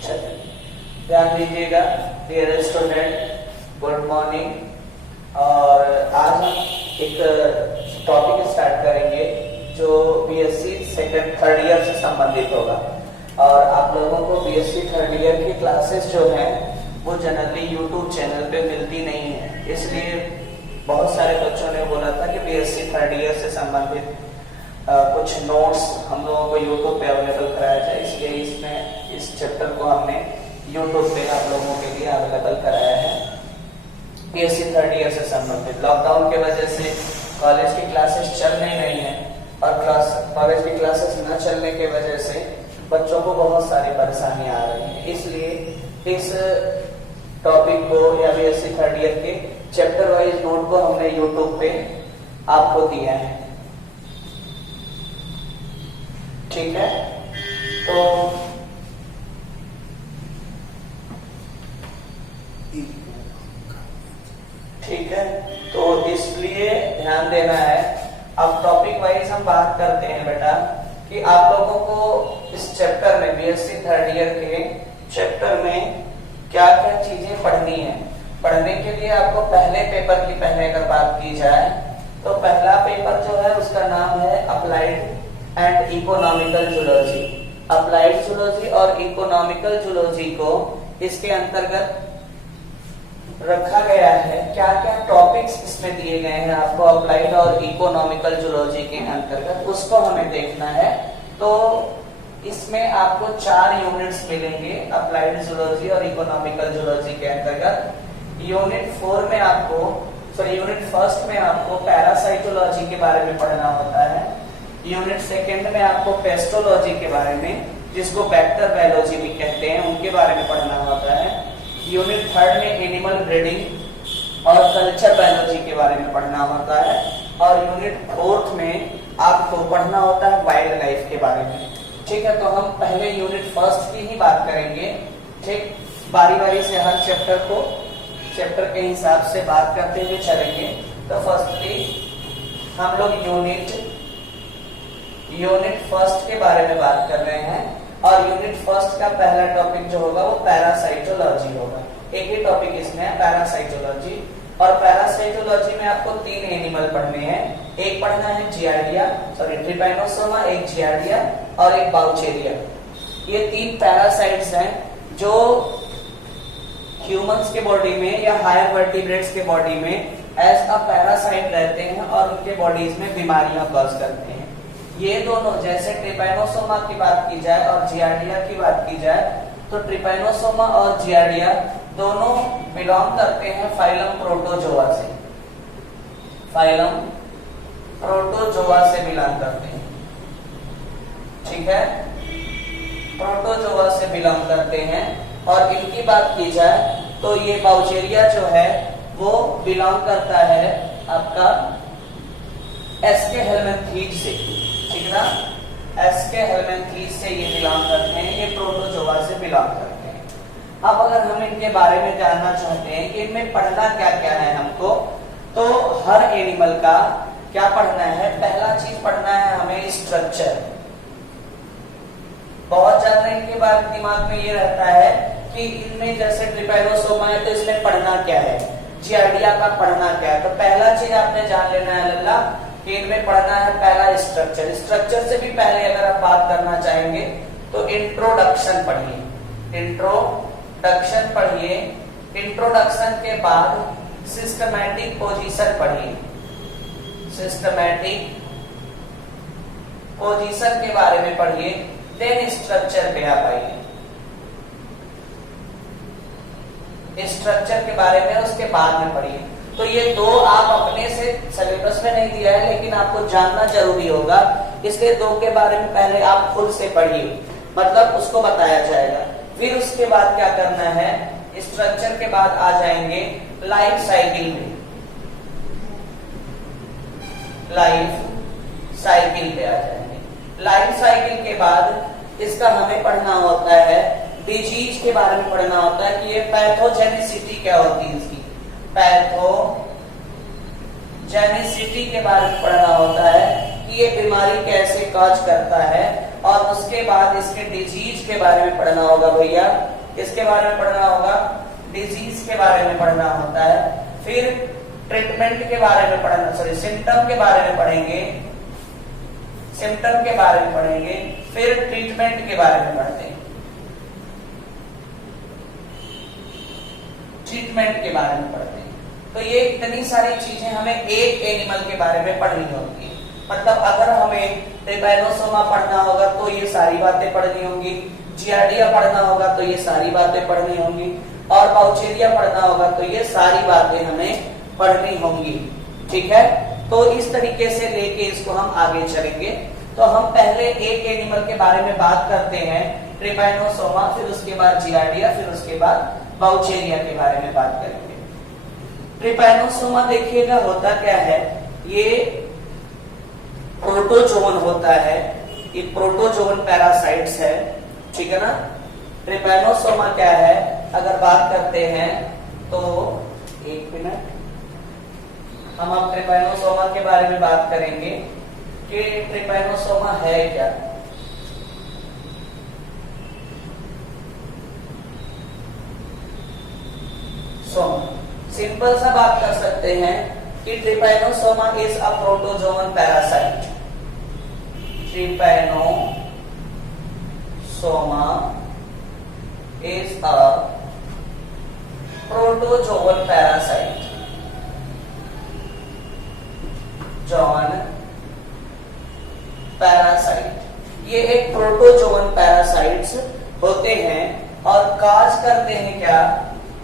ध्यान दीजिएगा dear student, good morning. और आज हम एक टॉपिक स्टार्ट करेंगे जो बीएससी सेकंड थर्ड ईयर से संबंधित होगा। और आप लोगों को बीएससी थर्ड ईयर की क्लासेस जो हैं वो जनरली यूट्यूब चैनल पे मिलती नहीं है, इसलिए बहुत सारे बच्चों ने बोला था कि बीएससी थर्ड ईयर से संबंधित कुछ नोट्स हम लोगों को यूट्यूब पे अवेलेबल कराया जाए, इसलिए इसमें इस चैप्टर को हमने यूट्यूब पे आप लोगों के लिए अवेलेबल कराया है। बीएससी थर्ड ईयर से संबंधित लॉकडाउन की वजह से कॉलेज की क्लासेस चल नहीं रही हैं और कॉलेज की क्लासेस न चलने की वजह से बच्चों को बहुत सारी परेशानियां आ रही हैं, इसलिए इस टॉपिक को या बीएससी थर्ड ईयर के चैप्टर वाइज नोट को हमने यूट्यूब पे आपको दिया है। ठीक है, तो ठीक है, तो इसलिए ध्यान देना है। अब टॉपिक वाइज हम बात करते हैं बेटा कि आप लोगों को इस चैप्टर में बीएससी थर्ड ईयर के चैप्टर में क्या क्या चीजें पढ़नी है। पढ़ने के लिए आपको पहले पेपर की पहले अगर बात की जाए तो पहला पेपर जो है उसका नाम है applied and economical zoology. Applied zoology और इकोनॉमिकल जूलॉजी को इसके अंतर्गत रखा गया है। क्या क्या टॉपिक्स इसमें दिए गए हैं आपको अप्लाइड और इकोनॉमिकल जूलॉजी के अंतर्गत, उसको हमें देखना है। तो इसमें आपको 4 यूनिट्स मिलेंगे अप्लाइड जूलॉजी और इकोनॉमिकल जूलॉजी के अंतर्गत। यूनिट 4 में आपको यूनिट फर्स्ट में आपको पैरासाइटोलॉजी के बारे में पढ़ना होता है। यूनिट सेकेंड में आपको पेस्टोलॉजी के बारे में, जिसको बैक्टर बायोलॉजी भी कहते हैं, उनके बारे में पढ़ना होता है। यूनिट थर्ड में एनिमल ब्रीडिंग और कल्चर बायोलॉजी के बारे में पढ़ना होता है। और यूनिट फोर्थ में आपको पढ़ना होता है वाइल्ड लाइफ के बारे में। ठीक है, तो हम पहले यूनिट फर्स्ट की ही बात करेंगे। ठीक, बारी बारी से हर चैप्टर के हिसाब से बात करते हुए चलेंगे। तो फर्स्टली हम लोग यूनिट फर्स्ट के बारे में बात कर रहे हैं और यूनिट फर्स्ट का पहला टॉपिक जो होगा वो पैरासाइटोलॉजी होगा। एक ही टॉपिक इसमें है पैरासाइटोलॉजी। और पैरासाइटोलॉजी में आपको 3 एनिमल पढ़ने हैं। एक पढ़ना है ट्रिपैनोसोमा, एक जियार्डिया और एक बाउचेरिया। ये 3 पैरासाइट्स हैं जो ह्यूमंस के बॉडी में या हायर वर्टिब्रेट्स के बॉडी में एज अ पैरासाइट रहते हैं और उनके बॉडीज में बीमारियां कॉज करते हैं। ये दोनों, जैसे ट्रिपैनोसोमा की बात की जाए और जियार्डिया की बात की जाए, तो ट्रिपैनोसोमा और जियार्डिया दोनों बिलोंग करते हैं फाइलम प्रोटोजोआ से। फाइलम प्रोटोजोआ से बिलोंग करते हैं। ठीक है, प्रोटोजोआ से बिलोंग करते हैं। और इनकी बात की जाए तो ये बाउचेरिया जो है वो बिलोंग करता है आपका एस्केहेलमिन्थीज से। ठीक ना, एस्केहेलमिन्थीज से ये बिलोंग करते हैं, ये प्रोटोजोआ से बिलोंग करते हैं। अब अगर हम इनके बारे में जानना चाहते हैं कि इनमें पढ़ना क्या क्या है हमको, तो हर एनिमल का क्या पढ़ना है। पहला चीज पढ़ना है हमें स्ट्रक्चर। बहुत ज्यादा इनके बाद दिमाग में ये रहता है कि इनमें जैसे ट्रिपैनोसोमा है तो इसमें पढ़ना क्या है, जियार्डिया का पढ़ना क्या है। तो पहला चीज आपने जान लेना है लल्ला कि इनमें पढ़ना है पहला स्ट्रक्चर। स्ट्रक्चर से भी पहले अगर आप बात करना चाहेंगे तो इंट्रोडक्शन पढ़िए। इंट्रोडक्शन पढ़िए। इंट्रोडक्शन के बाद सिस्टमैटिक पोजीशन पढ़िए। सिस्टमैटिक पोजीशन के बारे में पढ़िए। देन स्ट्रक्चर पे आप आइए। स्ट्रक्चर के बारे में उसके बाद में पढ़िए। तो ये 2 आप अपने से सिलेबस में नहीं दिया है, लेकिन आपको जानना जरूरी होगा, इसलिए 2 के बारे में पहले आप खुद से पढ़िए, मतलब उसको बताया जाएगा। फिर उसके बाद क्या करना है, स्ट्रक्चर के बाद आ जाएंगे लाइफ साइकिल में। लाइफ साइकिल पे आ जाएंगे। लाइफ साइकिल के बाद इसका हमें पढ़ना होता है डिजीज के बारे में पढ़ना होता है कि ये पैथोजेनिसिटी क्या होती है इसकी। पैथोजेनिसिटी के बारे में पढ़ना होता है कि ये बीमारी कैसे कॉज करता है, और उसके बाद इसके डिजीज के बारे में पढ़ना होगा भैया। किसके बारे में पढ़ना होगा? डिजीज के बारे में पढ़ना होता है। फिर ट्रीटमेंट के बारे में पढ़ना, सॉरी सिम्टम के बारे में पढ़ेंगे, सिम्टम के बारे में पढ़ेंगे, फिर ट्रीटमेंट के बारे में पढ़ते हैं, ट्रीटमेंट के बारे में पढ़ते हैं। तो ये इतनी सारी चीजें हमें एक एनिमल के बारे में पढ़नी होगी। मतलब अगर हमें ट्रिपैनोसोमा पढ़ना होगा तो ये सारी बातें पढ़नी होंगी, जियार्डिया पढ़ना होगा तो ये सारी बातें पढ़नी होंगी, और बाउचेरिया पढ़ना होगा तो ये सारी बातें हमें पढ़नी होंगी। ठीक है, तो इस तरीके से लेके इसको हम आगे चलेंगे। तो हम पहले एक एनिमल के बारे में बात करते हैं, ट्रिपैनोसोमा, फिर उसके बाद जियार्डिया, फिर उसके बाद बाउचेरिया के बारे में बात करेंगे। ट्रिपैनोसोमा देखिएगा होता क्या है, ये प्रोटोजोवन होता है, ये प्रोटोजोवन पैरासाइट्स है। ठीक है ना। ट्रिपैनोसोमा क्या है अगर बात करते हैं तो, एक मिनट, हम अब ट्रिपैनोसोमा के बारे में बात करेंगे कि ट्रिपैनोसोमा है क्या। सोमा सिंपल सा बात कर सकते हैं कि trypanosoma is a protozoan parasite. Trypanosoma is a protozoan parasite. John parasite, ये एक प्रोटोजोवन पैरासाइट्स होते हैं और काज करते हैं क्या?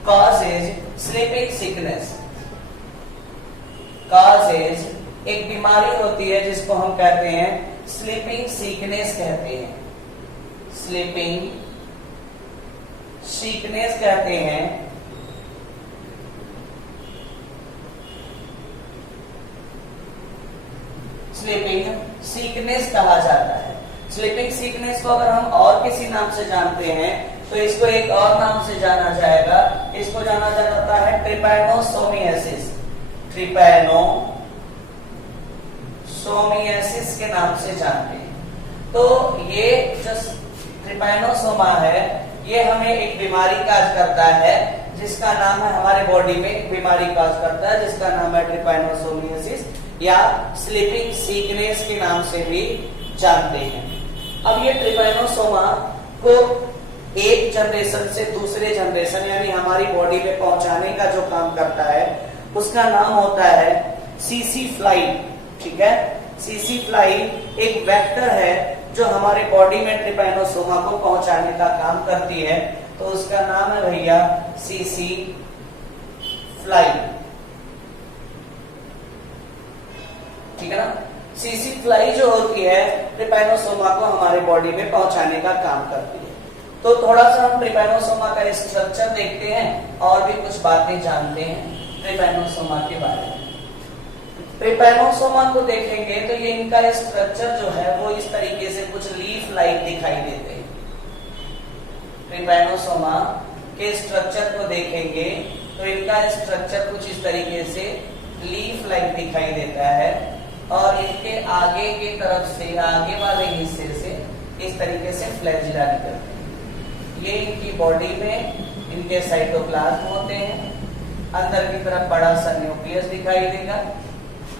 Causes sleeping sickness. कॉजेज एक बीमारी होती है जिसको हम कहते हैं स्लीपिंग सिकनेस कहते हैं, स्लीपिंग सिकनेस कहते हैं। स्लीपिंग सिकनेस कहा जाता है। स्लीपिंग सिकनेस को अगर हम और किसी नाम से जानते हैं तो इसको एक और नाम से जाना जाएगा, इसको जाना जाता है ट्रिपैनोसोमियासिस। ट्रिपैनोसोमियासिस के नाम से जानते हैं। तो ये जो ट्रिपैनोसोमा है ये हमें एक बीमारी काज करता है जिसका नाम है, हमारे बॉडी में एक बीमारी काज करता है जिसका नाम है ट्रिपैनोसोमियासिस या स्लीपिंग सिकनेस के नाम से भी जानते हैं। अब ये ट्रिपैनोसोमा को एक जनरेशन से दूसरे जनरेशन यानी हमारी बॉडी में पहुंचाने का जो काम करता है उसका नाम होता है सीसी फ्लाई। ठीक है, सीसी फ्लाई एक वेक्टर है जो हमारे बॉडी में ट्रिपैनोसोमा को पहुंचाने का काम करती है, तो उसका नाम है भैया सीसी फ्लाई। ठीक है ना। सीसी फ्लाई जो होती है ट्रिपैनोसोमा को हमारे बॉडी में पहुंचाने का काम करती है। तो थोड़ा सा हम ट्रिपैनोसोमा का स्ट्रक्चर देखते हैं और भी कुछ बातें जानते हैं ट्रिपैनोसोमा के बारे में। ट्रिपैनोसोमा को देखेंगे तो ये इनका स्ट्रक्चर जो है वो इस तरीके से कुछ लीफ लाइक दिखाई देते हैं। ट्रिपैनोसोमा के स्ट्रक्चर को देखेंगे तो इनका स्ट्रक्चर कुछ इस तरीके से लीफ लाइक दिखाई देता है, और इनके आगे की तरफ से, आगे वाले हिस्से से इस तरीके से फ्लैजिला निकलते हैं। ये इनकी बॉडी में इनके साइटोप्लाज्म होते हैं। अंदर की तरफ बड़ा सा न्यूक्लियस दिखाई देगा।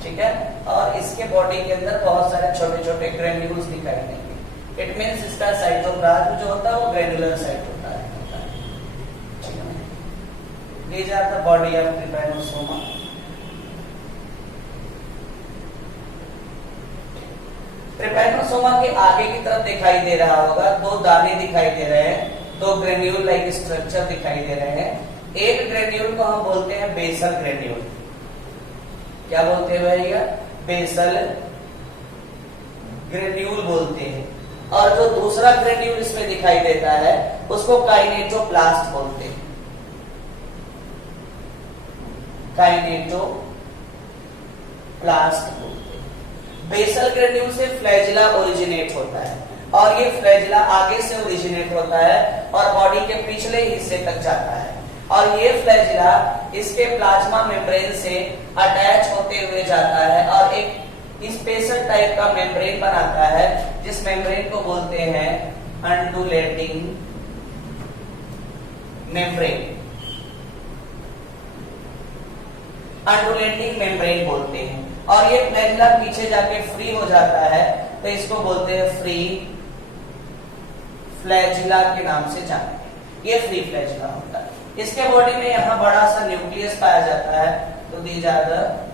ठीक है, और इसके बॉडी के अंदर बहुत सारे छोटे छोटे ग्रेन्यूल्स दिखाई देंगे। इट मींस इसका साइटोप्लाज्म जो होता है वो ग्रेनुलर साइट होता है। ठीक है, these are the body of trypanosoma। Trypanosoma के आगे की तरफ दिखाई दे रहा होगा, दो दाने दिखाई दे रहे हैं, दो ग्रेन्यूल लाइक स्ट्रक्चर दिखाई दे रहे हैं। एक ग्रेन्यूल को हम बोलते हैं बेसल ग्रेन्यूल। क्या बोलते हैं भैया? बेसल ग्रेन्यूल बोलते हैं। और जो दूसरा ग्रेन्यूल इसमें दिखाई देता है उसको काइनेटोप्लास्ट बोलते हैं। काइनेटोप्लास्ट बोलते हैं। बेसल ग्रेन्यूल से फ्लैजिला ओरिजिनेट होता है, और ये फ्लैजिला आगे से ओरिजिनेट होता है और बॉडी के पिछले हिस्से तक जाता है, और ये फ्लैजिला इसके प्लाज्मा मेम्ब्रेन से अटैच होते हुए जाता है और एक स्पेशल टाइप का मेम्ब्रेन बनाता है, जिस मेम्ब्रेन को बोलते हैं अंडुलेटिंग मेम्ब्रेन। अंडुलेटिंग मेम्ब्रेन बोलते हैं। और ये फ्लैजिला पीछे जाके फ्री हो जाता है तो इसको बोलते हैं फ्री फ्लैजिला के नाम से जानते हैं। ये फ्री फ्लैजिला होता है। इसके बॉडी में यहाँ बड़ा सा न्यूक्लियस पाया जाता है, तो दीज आर द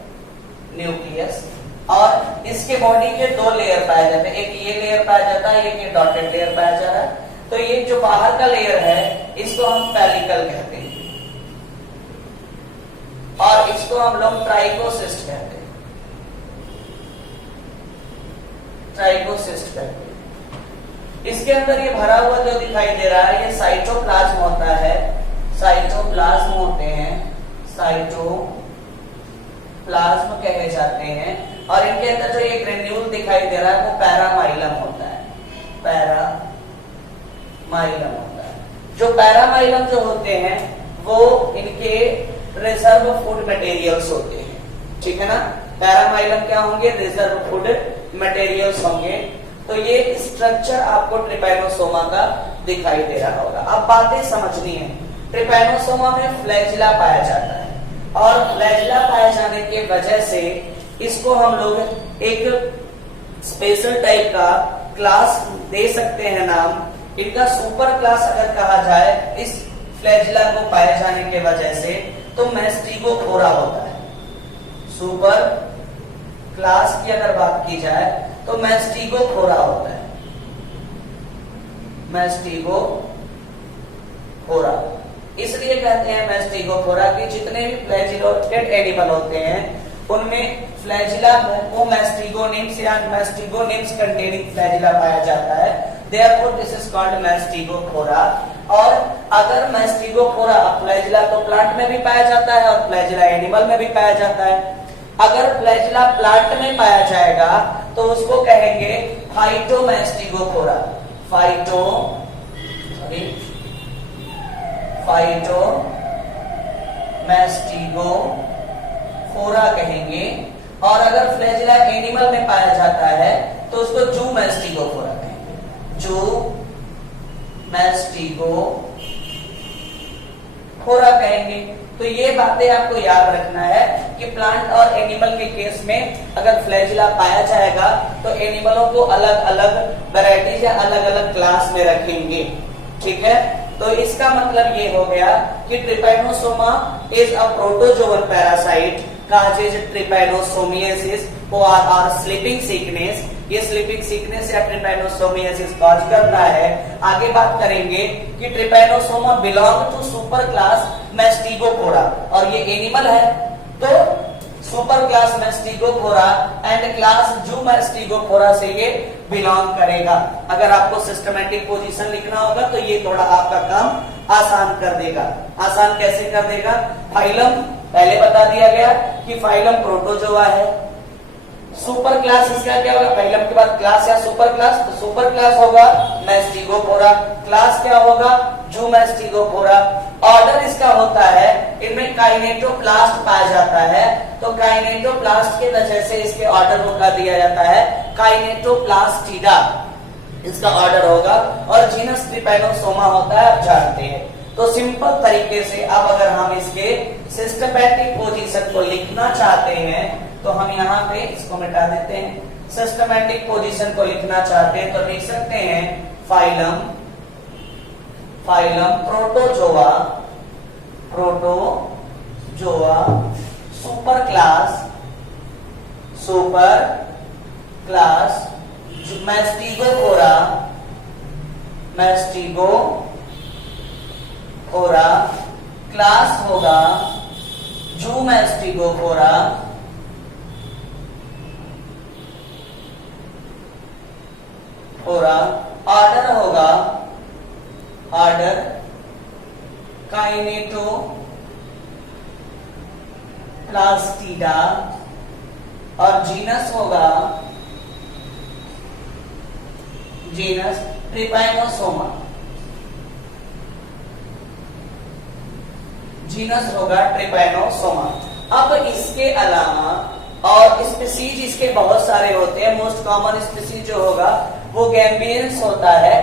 न्यूक्लियस। और इसके बॉडी के दो लेयर पाए जाते हैं, एक ये लेयर पाया जाता है, एक ये डॉटेड लेयर पाया जा रहा है। तो ये जो बाहर का लेयर है इसको हम पेलिकल कहते हैं और इसको हम लोग ट्राइकोसिस्ट कहते हैं, ट्राइकोसिस्ट कहते हैं। इसके अंदर ये भरा हुआ जो दिखाई दे रहा है ये साइटोप्लाज्म होता है, साइटोप्लाज्म होते हैं, साइटोप्लाज्म कहे जाते हैं। और इनके अंदर जो ये ग्रेन्यूल दिखाई दे रहा है वो पैरामाइलम होता है, पैरामाइलम होता है। जो पैरामाइलम जो होते हैं वो इनके रिजर्व फूड मटेरियल्स होते हैं, ठीक है ना। पैरामाइलम क्या होंगे? रिजर्व फूड मटेरियल्स होंगे। तो ये स्ट्रक्चर आपको ट्रिपैनोसोमा का दिखाई दे रहा होगा। अब बातें समझनी है। ट्रिपैनोसोमा में फ्लैजिला पाया जाता है और फ्लैजिला पाए जाने के वजह से इसको हम लोग एक स्पेशल टाइप का क्लास दे सकते हैं नाम। इनका सुपर क्लास अगर कहा जाए इस फ्लैजिला को पाए जाने के वजह से तो मैस्टिगोफोरा होता है। सुपर क्लास की अगर बात की जाए तो मैस्टिगोफोरा होता है, मैस्टिगोफोरा। इसलिए कहते हैं मैस्टिगोफोरा कि जितने भी फ्लैजिलोटेड एनिमल होते हैं उनमें फ्लैजिला को मैस्टिगोनिम्स या मैस्टिगोनिम्स कंटेनिंग फ्लैजिला पाया जाता है। Therefore this is called मैस्टिगोफोरा। और अगर मैस्टिगोफोरा फ्लैजिला तो प्लांट में भी पाया जाता है और फ्लैजिला एनिमल में भी पाया जाता है। अगर फ्लैजिला प्लांट में पाया जाएगा तो उसको कहेंगे फाइटोमैस्टिगोफोरा, फाइटोमैस्टिगोफोरा कहेंगे। और अगर फ्लैजिला एनिमल में पाया जाता है तो उसको जूमैस्टिगोफोरा कहेंगे, जूमैस्टिगोफोरा कहेंगे। तो ये बातें आपको याद रखना है कि प्लांट और एनिमल के केस में अगर फ्लैजिला पाया जाएगा तो एनिमलों को अलग अलग वैरायटीज या अलग अलग क्लास में रखेंगे, ठीक है। तो इसका मतलब ये हो गया कि trypanosoma is a protozoal parasite causes trypanosomiasis और स्लीपिंग सिकनेस। ये स्लीपिंग सिकनेस या ट्रिपैनोसोमियासिस कॉज करता है। आगे बात करेंगे कि trypanosoma belong to super class mastigophora और ये एनिमल है तो super class mastigophora and class zoomastigophora से ये बिलोंग करेगा। अगर आपको सिस्टमैटिक पोजीशन लिखना होगा तो ये थोड़ा आपका काम आसान कर देगा। आसान कैसे कर देगा? फाइलम पहले बता दिया गया कि फाइलम प्रोटोजोआ है। सुपर क्लास इसका क्या होगा? फाइलम के बाद क्लास या सुपर क्लास, तो सुपर क्लास होगा मैस्टिगोफोरा, क्लास क्या होगा? जूमैस्टिगोफोरा। ऑर्डर इसका होता है, इनमें काइनेटोप्लास्ट पाया जाता है तो काइनेटोप्लास्ट के वजह से इसके ऑर्डर को क्या दिया जाता है? काइनेटोप्लास्टिडा इसका ऑर्डर होगा। और जीनस ट्रिपैनोसोमा होता है, आप जानते हैं। तो सिंपल तरीके से अब अगर हम इसके सिस्टमैटिक पोजीशन को लिखना चाहते हैं तो हम यहाँ पे इसको मिटा देते हैं। सिस्टमैटिक पोजीशन को लिखना चाहते हैं तो लिख सकते हैं phylum protozoa super class mastigophora class होगा जूमैस्टिगोफोरा ऑर्डर होगा काइनेटोप्लास्टिडा और जीनस होगा ट्रिपैनोसोमा। जीनस होगा ट्रिपैनोसोमा। अब इसके अलावा और स्पीसीज इसके बहुत सारे होते हैं। मोस्ट कॉमन स्पीसीज जो होगा वो गैम्बियंस होता है,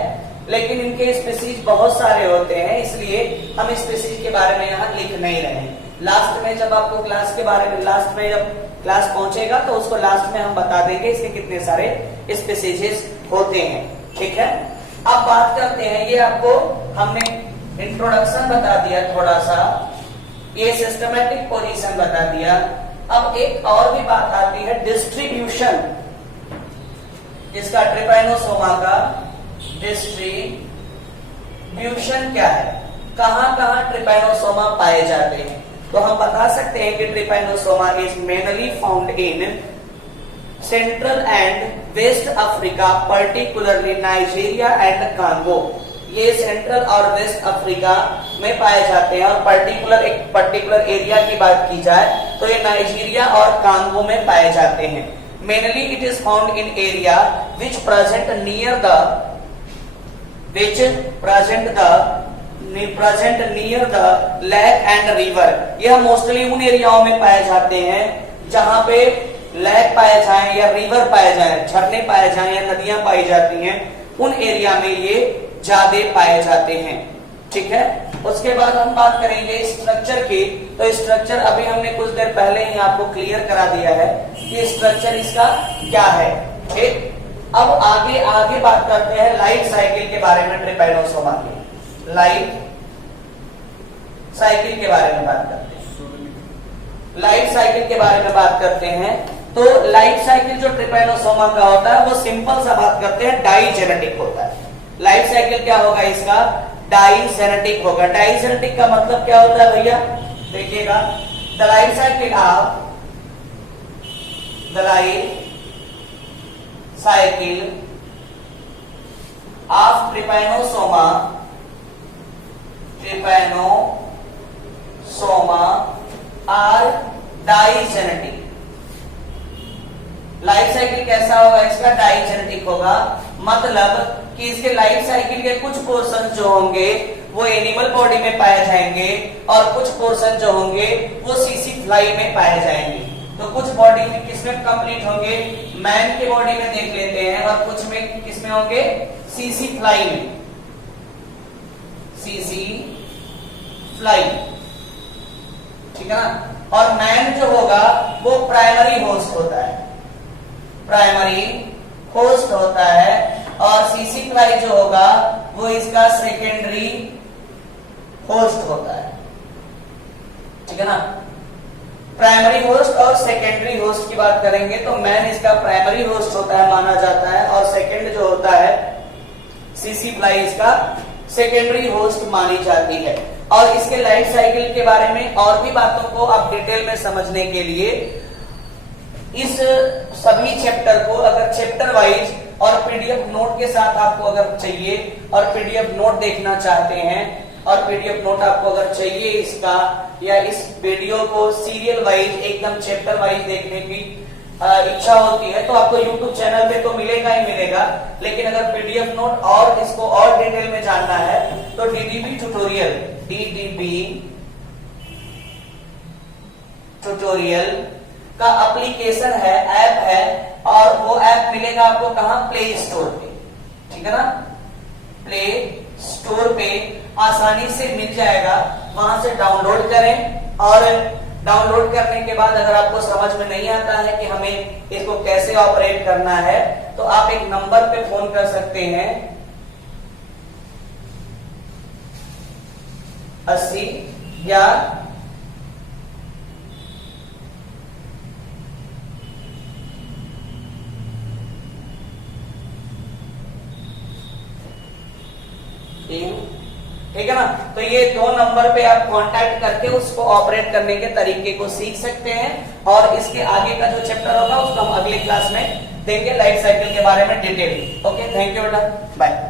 लेकिन इनके स्पीसीज बहुत सारे होते हैं, इसलिए हम स्पीसीज के बारे में यहाँ लिख नहीं रहे हैं। लास्ट में जब आपको क्लास के बारे में, लास्ट में जब क्लास पहुंचेगा तो उसको लास्ट में हम बता देंगे इसके कितने सारे स्पीसीज होते हैं। ठीक है, अब बात करते हैं, ये आपको हमने इंट्रोडक्शन बता दिया थोड़ा सा, ये सिस्टमैटिक पोजीशन बता दिया। अब एक और भी बात आती है डिस्ट्रीब्यूशन, इसका ट्रिपैनोसोमा का डिस्ट्रीब्यूशन क्या है, कहां कहां ट्रिपैनोसोमा पाए जाते हैं। तो हम बता सकते हैं कि trypanosoma is mainly found in central and west Africa, particularly Nigeria and Congo. ये सेंट्रल और वेस्ट अफ्रीका में पाए जाते हैं, और एक पर्टिकुलर एरिया की बात की जाए तो ये नाइजीरिया और कांगो में पाए जाते हैं। Mainly it is found in area which present near the lake and river. यह मोस्टली उन एरियाओं में पाए जाते हैं जहां पे लेक पाए जाएं या रिवर पाए जाएं, झरने पाए जाएं या नदियां पाई जाती हैं, उन एरिया में ये ज्यादा पाए जाते हैं। ठीक है, उसके बाद हम बात करेंगे स्ट्रक्चर की। तो स्ट्रक्चर अभी हमने कुछ देर पहले ही आपको क्लियर करा दिया है कि स्ट्रक्चर इसका क्या है। ठीक, अब आगे बात करते हैं लाइफ साइकिल के बारे में। ट्रिपैनोसोमा की लाइफ साइकिल के बारे में बात करते हैं। लाइफ साइकिल के बारे में बात करते हैं तो लाइफ साइकिल जो ट्रिपैनोसोमा का होता है वो सिंपल सा बात करते हैं, डाइजेनेटिक होता है। लाइफ साइकिल क्या होगा इसका, डाइजेनेटिक होगा। डाइजेनेटिक का मतलब क्या होता है भैया, देखिएगा, the life cycle of trypanosoma are digenetic. Life cycle कैसा होगा इसका, डाइजेनेटिक होगा। मतलब कि इसके लाइफ साइकिल के कुछ पोर्शन जो होंगे वो एनिमल बॉडी में पाए जाएंगे, और कुछ पोर्शन जो होंगे वो सीसी फ्लाई में पाए जाएंगे। तो कुछ बॉडी में किसमें कंप्लीट होंगे, मैन के बॉडी में देख लेते हैं, और कुछ में किसमें होंगे, सीसी फ्लाई में, सीसी फ्लाई। ठीक है ना, और मैन जो होगा वो प्राइमरी होस्ट होता है, प्राइमरी होस्ट होता है, और सीसी फ्लाई जो होगा वो इसका सेकेंडरी होस्ट होता है। ठीक है ना, प्राइमरी होस्ट और सेकेंडरी होस्ट की बात करेंगे तो मैन इसका प्राइमरी होस्ट होता है माना जाता है, और सेकेंड जो होता है सीसी फ्लाई इसका सेकेंडरी होस्ट मानी जाती है। और इसके लाइफ साइकिल के बारे में और भी बातों को आप डिटेल में समझने के लिए इस सभी चैप्टर को अगर चैप्टर वाइज और पीडीएफ नोट के साथ आपको अगर चाहिए, और पीडीएफ नोट देखना चाहते हैं, और पीडीएफ नोट आपको अगर चाहिए इसका, या इस वीडियो को सीरियल वाइज एकदम चैप्टर वाइज देखने की इच्छा होती है तो आपको यूट्यूब चैनल पे तो मिलेगा ही मिलेगा। लेकिन अगर पीडीएफ नोट और इसको और डिटेल में जानना है तो डीडीबी ट्यूटोरियल का एप्लीकेशन है, ऐप है, और वो ऐप मिलेगा आपको कहां, प्ले स्टोर पे। ठीक है ना, प्ले स्टोर पे आसानी से मिल जाएगा, वहां से डाउनलोड करें। और डाउनलोड करने के बाद अगर आपको समझ में नहीं आता है कि हमें इसको कैसे ऑपरेट करना है तो आप एक नंबर पे फोन कर सकते हैं, 80 या ठीक है ना। तो ये 2 नंबर पे आप कांटेक्ट करके उसको ऑपरेट करने के तरीके को सीख सकते हैं, और इसके आगे का जो चैप्टर होगा उसको हम अगली क्लास में देंगे, लाइफ साइकिल के बारे में डिटेल। ओके, थैंक यू बेटा, बाय।